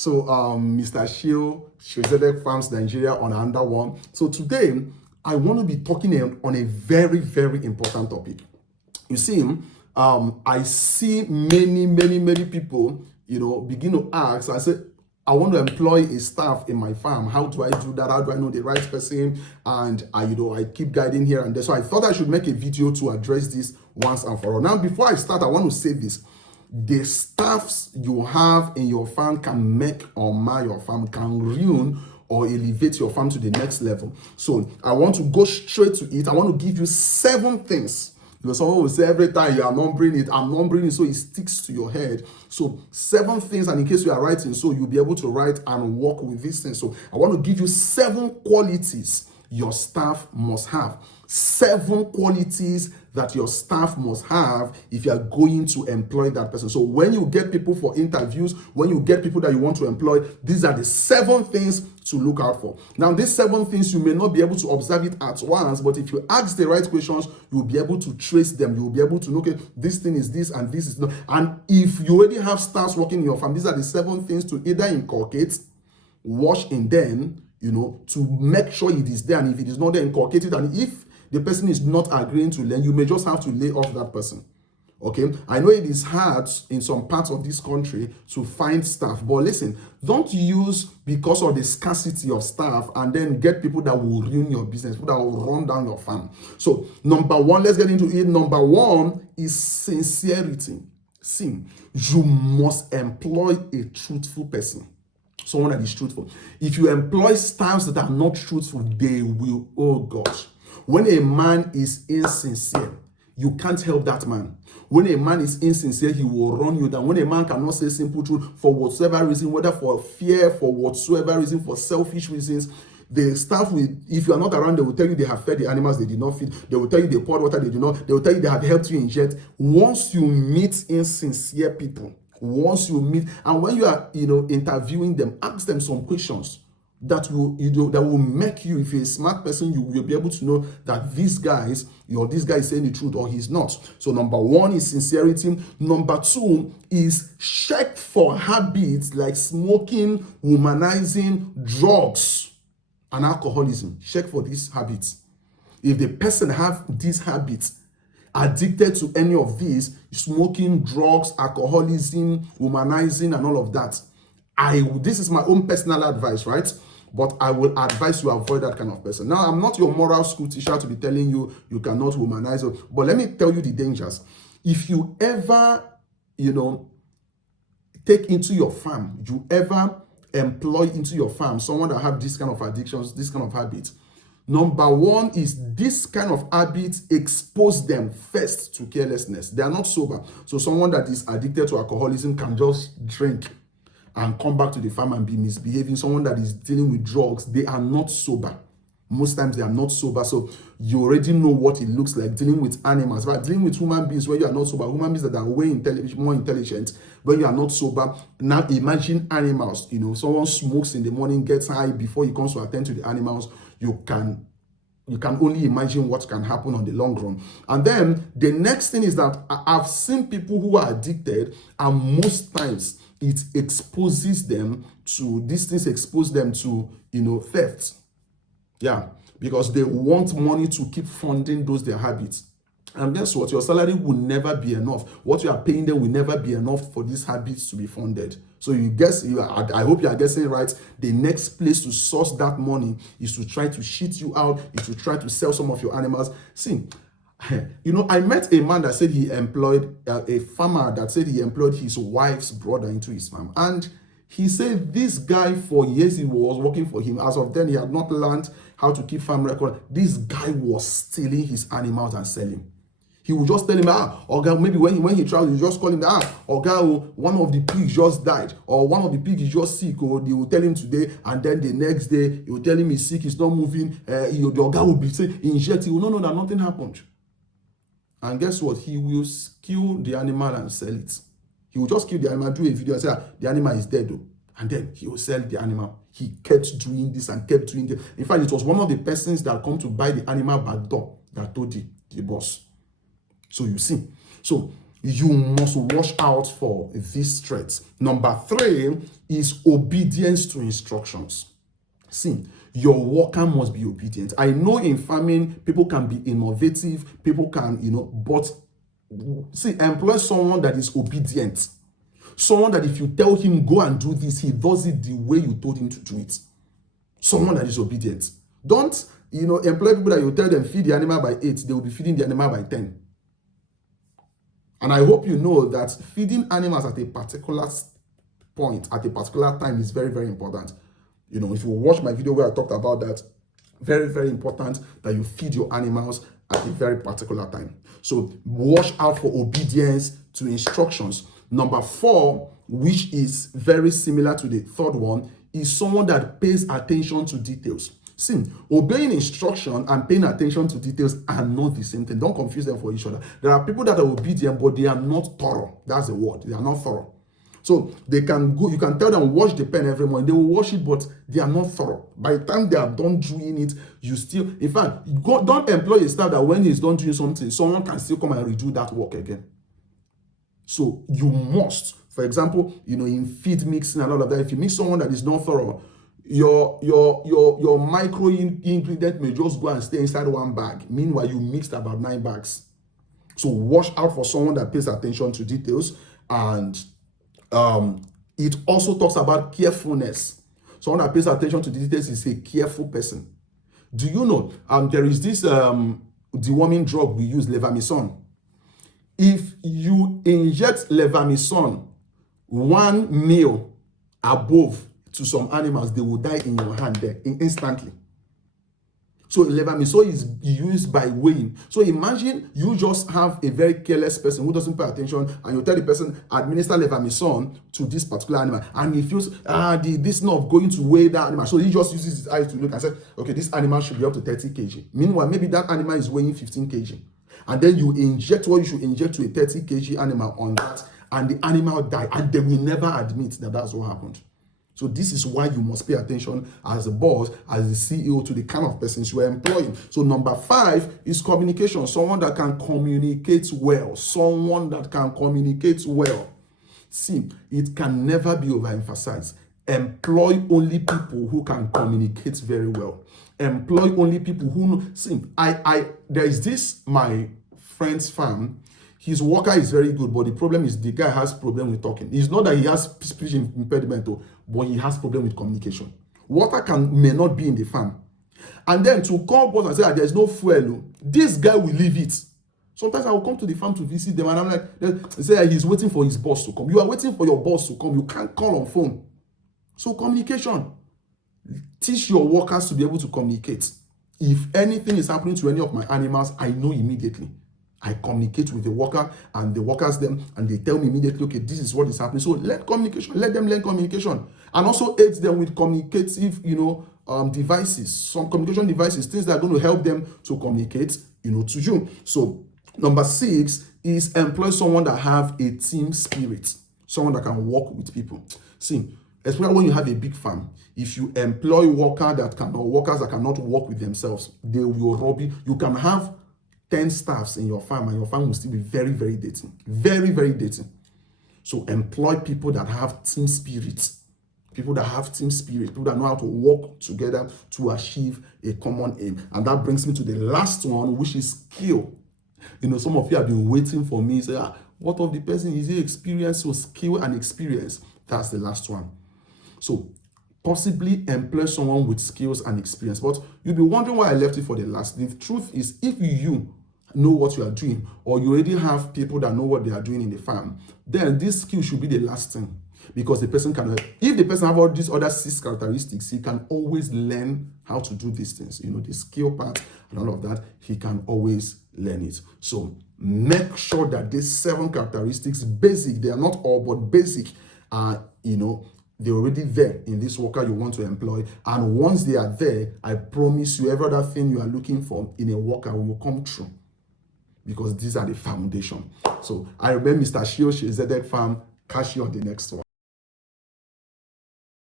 So Mr. Shio Farms Nigeria on another one. So today I want to be talking on a very, very important topic. You see, I see many people, begin to ask. I say, I want to employ a staff in my farm. How do I do that? How do I know the right person? And I keep guiding here and there. So I thought I should make a video to address this once and for all. Now, before I start, I want to say this. The staffs you have in your farm can make or mar your farm, can ruin or elevate your farm to the next level. So I want to go straight to it. I want to give you 7 things. Someone will say every time you are numbering it, I'm numbering it so it sticks to your head. So 7 things, and in case you are writing, so you'll be able to write and work with these things. So I want to give you 7 qualities your staff must have. 7 qualities that your staff must have if you are going to employ that person. So when you get people for interviews, when you get people that you want to employ, these are the 7 things to look out for. Now, these 7 things, you may not be able to observe it at once, but if you ask the right questions, you'll be able to trace them. You'll be able to know, okay, this thing is this and this is not. And if you already have staffs working in your farm, these are the 7 things to either inculcate, wash in them, to make sure it is there. And if it is not there, inculcate it. And if the person is not agreeing to learn, you may just have to lay off that person. Okay, I know it is hard in some parts of this country to find staff, but listen, don't use because of the scarcity of staff and then get people that will ruin your business, people that will run down your farm. So number 1, let's get into it. Number 1 is sincerity. See, you must employ a truthful person. Someone that is truthful. If you employ staffs that are not truthful, they will, oh gosh. When a man is insincere, you can't help that man. When a man is insincere, he will run you down. When a man cannot say simple truth for whatsoever reason, whether for fear, for whatsoever reason, for selfish reasons, the staff will, if you are not around, they will tell you they have fed the animals they did not feed. They will tell you they poured water they did not. They will tell you they have helped you inject. Once you meet insincere people, and when you are, interviewing them, ask them some questions that will make you, if you're a smart person, you will be able to know that this guy is saying the truth or he's not. So number 1 is sincerity. Number 2 is check for habits like smoking, womanizing, drugs, and alcoholism. Check for these habits. If the person have these habits, addicted to any of these, smoking, drugs, alcoholism, womanizing, and all of that, this is my own personal advice, right? But I will advise you avoid that kind of person. Now, I'm not your moral school teacher to be telling you you cannot womanize, but let me tell you the dangers. If you ever, take into your farm, you ever employ into your farm someone that have this kind of addictions, this kind of habits, number 1 is this kind of habits expose them first to carelessness. They are not sober. So someone that is addicted to alcoholism can just drink and come back to the farm and be misbehaving. Someone that is dealing with drugs, they are not sober. Most times they are not sober. So you already know what it looks like dealing with animals. But dealing with human beings where you are not sober, human beings that are way more intelligent, when you are not sober. Now imagine animals. Someone smokes in the morning, gets high before he comes to attend to the animals. You can only imagine what can happen on the long run. And then the next thing is that I've seen people who are addicted, and most times it exposes them to, these things expose them to, theft. Yeah, because they want money to keep funding their habits. And guess what? Your salary will never be enough. What you are paying them will never be enough for these habits to be funded. So I hope you are guessing right. The next place to source that money is to try to cheat you out, is to try to sell some of your animals. See, I met a man that said he employed, a farmer that said he employed his wife's brother into his farm. And he said this guy, for years he was working for him. As of then, he had not learned how to keep farm record. This guy was stealing his animals and selling. He would just tell him, Oga, maybe when he travels, you just call him, Oga, one of the pigs just died, or one of the pigs is just sick, or they will tell him today, and then the next day, he will tell him he's sick, he's not moving, the Oga will be saying, inject, he will not know that nothing happened. And guess what? He will kill the animal and sell it. He will just kill the animal, do a video and say, the animal is dead though. And then he will sell the animal. He kept doing this and kept doing this. In fact, it was one of the persons that come to buy the animal back door that told the boss. So you see. So you must watch out for these traits. Number 3 is obedience to instructions. See, your worker must be obedient. I know in farming, people can be innovative, people can, but see, employ someone that is obedient. Someone that if you tell him, go and do this, he does it the way you told him to do it. Someone that is obedient. Don't, employ people that you tell them feed the animal by 8, they will be feeding the animal by 10. And I hope you know that feeding animals at a particular point, at a particular time is very, very important. If you watch my video where I talked about that, very, very important that you feed your animals at a very particular time. So watch out for obedience to instructions. Number 4, which is very similar to the third one, is someone that pays attention to details. See, obeying instruction and paying attention to details are not the same thing. Don't confuse them for each other. There are people that are obedient, but they are not thorough. That's the word. They are not thorough. So they can go, you can tell them wash the pen every morning. They will wash it, but they are not thorough. By the time they are done doing it, you still, in fact, don't employ a staff that when he's done doing something, someone can still come and redo that work again. So you must, for example, in feed mixing and all of that, if you mix someone that is not thorough, your micro ingredient may just go and stay inside one bag. Meanwhile, you mixed about 9 bags. So watch out for someone that pays attention to details. And it also talks about carefulness. Someone that pays attention to details is a careful person. Do you know there is this deworming drug we use, levamisole. If you inject levamisole 1 mil above to some animals, they will die in your hand there instantly. So levamisole is used by weighing. So imagine you just have a very careless person who doesn't pay attention, and you tell the person, administer levamisole to this particular animal, and he feels this not going to weigh that animal. So he just uses his eyes to look and say, okay, this animal should be up to 30 kg. Meanwhile, maybe that animal is weighing 15 kg. And then you inject what you should inject to a 30 kg animal on that, and the animal die, and they will never admit that that's what happened. So this is why you must pay attention as a boss, as the CEO, to the kind of persons you are employing. So number 5 is communication. Someone that can communicate well. Someone that can communicate well. See, it can never be overemphasized. Employ only people who can communicate very well. Employ only people who know. See, there is this, my friend's farm. His worker is very good, but the problem is the guy has problem with talking. It's not that he has speech impediment, but he has problem with communication. Water may not be in the farm. And then to call boss and say, there's no fuel, this guy will leave it. Sometimes I will come to the farm to visit them, and I'm like, they say he's waiting for his boss to come. You are waiting for your boss to come. You can't call on phone. So communication. Teach your workers to be able to communicate. If anything is happening to any of my animals, I know immediately. I communicate with the worker, and the workers and they tell me immediately, okay, this is what is happening. So let them learn communication, and also aid them with communicative, devices, some communication devices, things that are going to help them to communicate, to you. So number 6 is employ someone that have a team spirit, someone that can work with people. See, especially when you have a big farm, if you employ workers that cannot work with themselves, they will rob you. You can have 10 staffs in your farm, and your farm will still be very, very dirty. Very, very dirty. So employ people that have team spirit. People that have team spirit. People that know how to work together to achieve a common aim. And that brings me to the last one, which is skill. Some of you have been waiting for me. Say, what of the person? Is he experienced? So skill and experience. That's the last one. So possibly employ someone with skills and experience. But you'll be wondering why I left it for the last. The truth is, if you know what you are doing, or you already have people that know what they are doing in the farm, then this skill should be the last thing. Because the person if the person have all these other 6 characteristics, he can always learn how to do these things. The skill part and all of that, he can always learn it. So make sure that these 7 characteristics, basic, they are not all, but basic, are, they're already there in this worker you want to employ. And once they are there, I promise you, every other thing you are looking for in a worker will come true. Because these are the foundation. So I remember Mr. Shio Zedek Farm. Catch you on the next one.